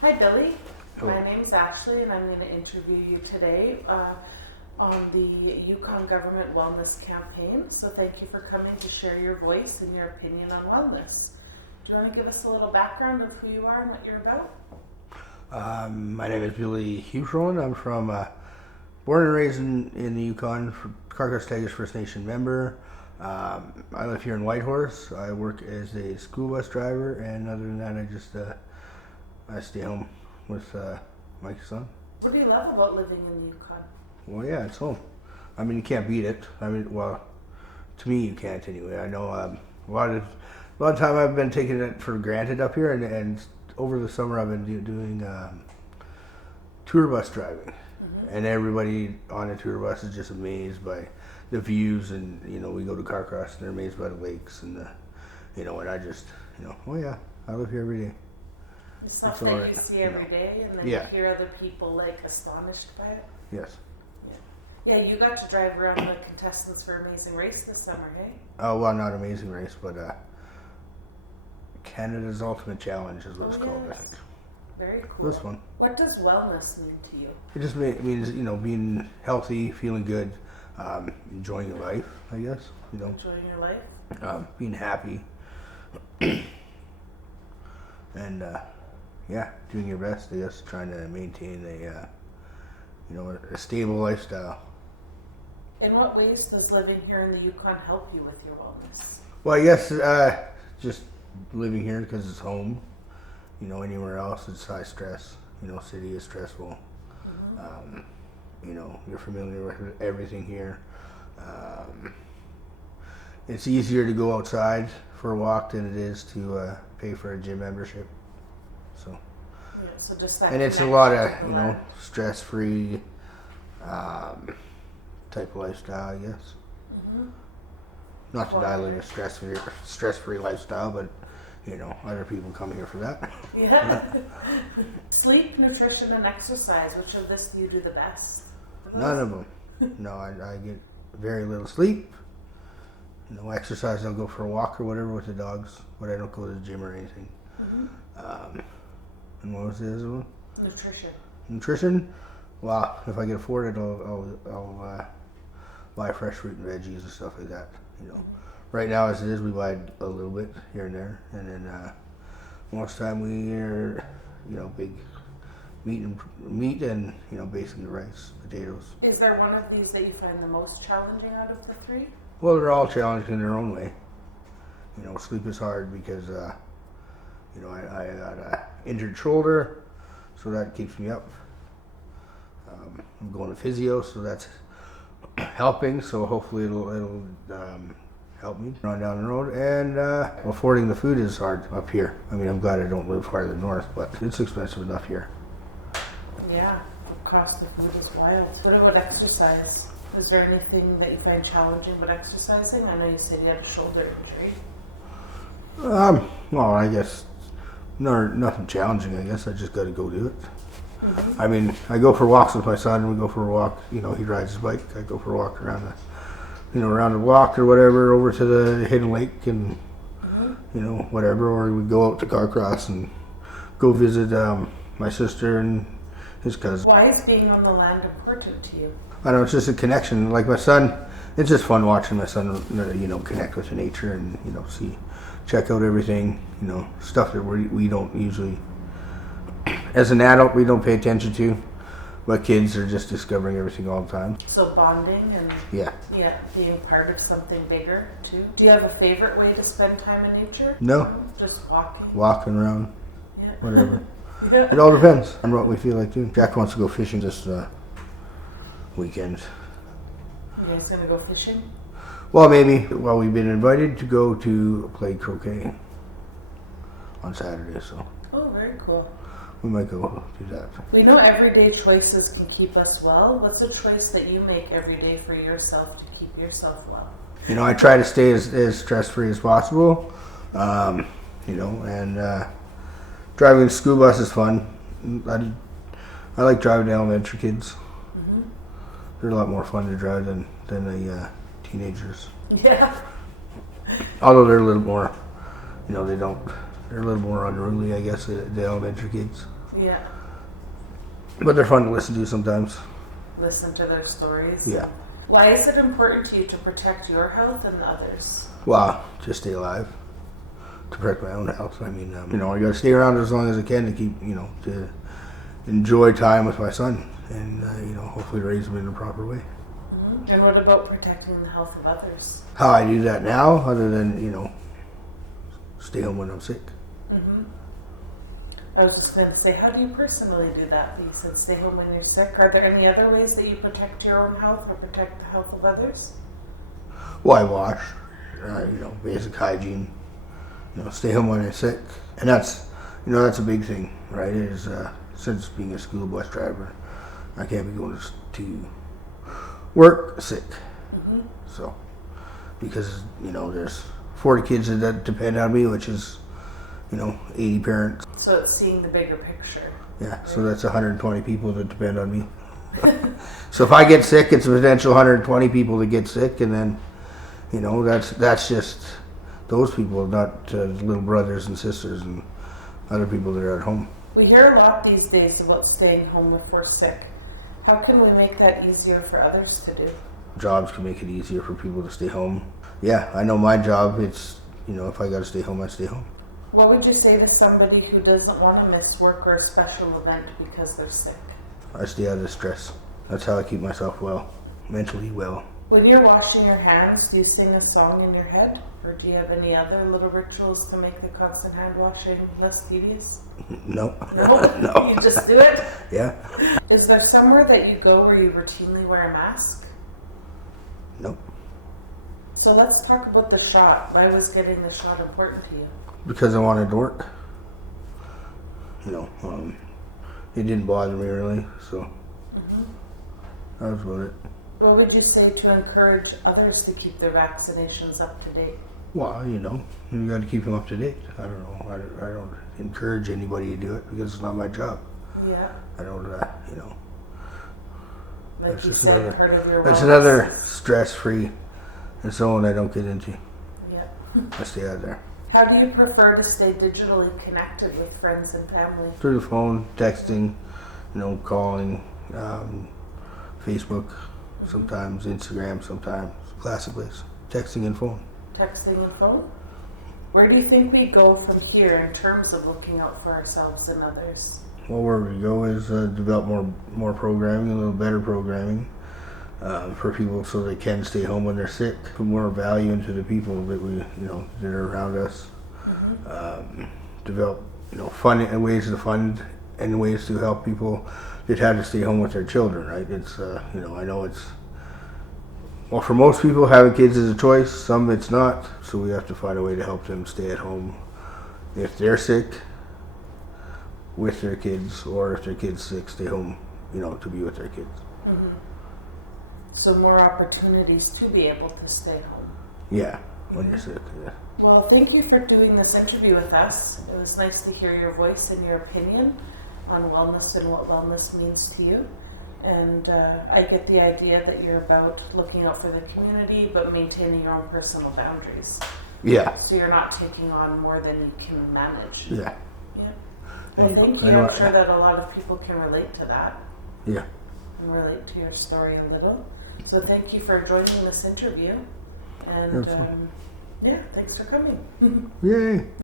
Hi, Billy. Hello. My name's Ashley, and I'm going to interview you today on the Yukon Government Wellness Campaign. So thank you for coming to share your voice and your opinion on wellness. Do you want to give us a little background of who you are and what you're about? My name is Billy Huebeschwerlen. I'm from born and raised in the Yukon, Carcass First Nation member. I live here in Whitehorse. I work as a school bus driver, and other than that, I stay home with my son. What do you love about living in the Yukon? Well, yeah, it's home. I mean, you can't beat it. I mean, well, to me, you can't anyway. I know a lot of time I've been taking it for granted up here, and over the summer I've been doing tour bus driving, and everybody on the tour bus is just amazed by the views, and we go to Carcross and they're amazed by the lakes and and I just oh yeah, I live here every day. The stuff It's that all right, you see every day, and then Yeah. you hear other people like astonished by it. Yes. Yeah, you got to drive around the contestants for Amazing Race this summer, hey? Oh well, not Amazing Race, but Canada's Ultimate Challenge is what it's called. I Yes. think Very cool. this one. What does wellness mean to you? It just means being healthy, feeling good, enjoying your life. I guess Enjoying your life? being happy, and yeah, doing your best. I guess trying to maintain a stable lifestyle. In what ways does living here in the Yukon help you with your wellness? Well, I guess just living here because it's home. Anywhere else it's high stress. City is stressful. You're familiar with everything here. It's easier to go outside for a walk than it is to pay for a gym membership. So, Yeah, so just that and it's a lot connection of with the land. stress-free type of lifestyle, I guess. Not that I live a stress-free lifestyle, but other people come here for that. Yeah. Sleep, nutrition, and exercise. Which of this do you do the best? None of them. No, I get very little sleep. No exercise. I'll go for a walk or whatever with the dogs, but I don't go to the gym or anything. And what was the other one? Nutrition. Nutrition. Well, if I can afford it, I'll buy fresh fruit and veggies and stuff like that. Right now as it is, we buy a little bit here and there, and then most time we are big meat and basically rice, potatoes. Is there one of these that you find the most challenging out of the three? Well, they're all challenging in their own way. Sleep is hard because I got a injured shoulder, so that keeps me up. I'm going to physio, so that's helping. So hopefully it'll help me run down the road. And affording the food is hard up here. I mean, I'm glad I don't live farther north, but it's expensive enough here. Yeah, the cost of food is wild. What about exercise? Is there anything that you find challenging about exercising? I know you said you had a shoulder injury. Well, I guess nothing challenging. I guess I just got to go do it. I mean, I go for walks with my son, and we go for a walk. He rides his bike. I go for a walk around around the block or whatever, over to the hidden lake, and whatever. Or we go out to Carcross and go visit my sister and his cousin. Why is being on the land important to you? I don't know. It's just a connection. Like my son, it's just fun watching my son, connect with the nature and check out everything. Stuff that we don't usually. As an adult, we don't pay attention to, but kids are just discovering everything all the time. So bonding and Yeah. being part of something bigger too. Do you have a favorite way to spend time in nature? No. Just walking. Walking around, Yeah. whatever. Yeah. It all depends on what we feel like doing. Jack wants to go fishing this weekend. You guys gonna go fishing? Well, maybe. Well, we've been invited to go to play croquet on Saturday, so Oh, very cool. we might go do that. We know everyday choices can keep us well. What's a choice that you make every day for yourself to keep yourself well? I try to stay as stress-free as possible, and driving the school bus is fun. I like driving the elementary kids. They're a lot more fun to drive than the teenagers. Yeah. Although they're a little more, they're a little more unruly, I guess, the elementary kids. Yeah. But they're fun to listen to sometimes. Listen to their stories. Yeah. Why is it important to you to protect your health and others? Well, just stay alive. To protect my own health. I mean, I got to stay around as long as I can to keep, to enjoy time with my son and, hopefully raise him in the proper way. Mm-hmm. And what about protecting the health of others? How I do that now, other than, stay home when I'm sick. Mm-hmm. I was just going to say, how do you personally do that? You said stay home when you're sick. Are there any other ways that you protect your own health or protect the health of others? Well, I wash, basic hygiene, stay home when I'm sick. And that's a big thing, right? Is since being a school bus driver, I can't be going to work sick. Mm-hmm. So, because, there's 40 kids that depend on me, which is, 80 parents. So it's seeing the bigger picture. Yeah, right? so that's 120 people that depend on me. So if I get sick, it's a potential 120 people that get sick, and then, that's just those people, not little brothers and sisters and other people that are at home. We hear a lot these days about staying home if we're sick. How can we make that easier for others to do? Jobs can make it easier for people to stay home. Yeah, I know my job, it's, if I got to stay home, I stay home. What would you say to somebody who doesn't want to miss work or a special event because they're sick? I stay out of the stress. That's how I keep myself well, mentally well. When you're washing your hands, do you sing a song in your head? Or do you have any other little rituals to make the constant hand washing less tedious? No. No? No. You just do it? Yeah. Is there somewhere that you go where you routinely wear a mask? Nope. So let's talk about the shot. Why was getting the shot important to you? Because I wanted to work. It didn't bother me really, so that was about it. What would you say to encourage others to keep their vaccinations up to date? Well, you got to keep them up to date. I don't know. I don't encourage anybody to do it because it's not my job. Yeah. I don't, Like that's you just said, another. part of your That's wellness another is- stress-free and so on. I don't get into. Yeah. I stay out there. How do you prefer to stay digitally connected with friends and family? Through the phone, texting, calling, Facebook, sometimes Instagram, sometimes classically texting and phone. Texting and phone? Where do you think we go from here in terms of looking out for ourselves and others? Well, where we go is develop more programming, a little better programming for people so they can stay home when they're sick. Put more value into the people that that are around us. Develop fun and ways to fund and ways to help people that have to stay home with their children. Right? It's I know it's for most people having kids is a choice. Some it's not. So we have to find a way to help them stay at home if they're sick with their kids, or if their kids sick, stay home, to be with their kids. Mm-hmm. So more opportunities to be able to stay home. Yeah, when you're sick. Yeah. Well, thank you for doing this interview with us. It was nice to hear your voice and your opinion on wellness and what wellness means to you. And I get the idea that you're about looking out for the community, but maintaining your own personal boundaries. Yeah. So you're not taking on more than you can manage. Yeah. Yeah. Well, thank you. I'm sure that a lot of people can relate to that. Yeah. And relate to your story a little. So thank you for joining this interview. And yeah, thanks for coming. Yay.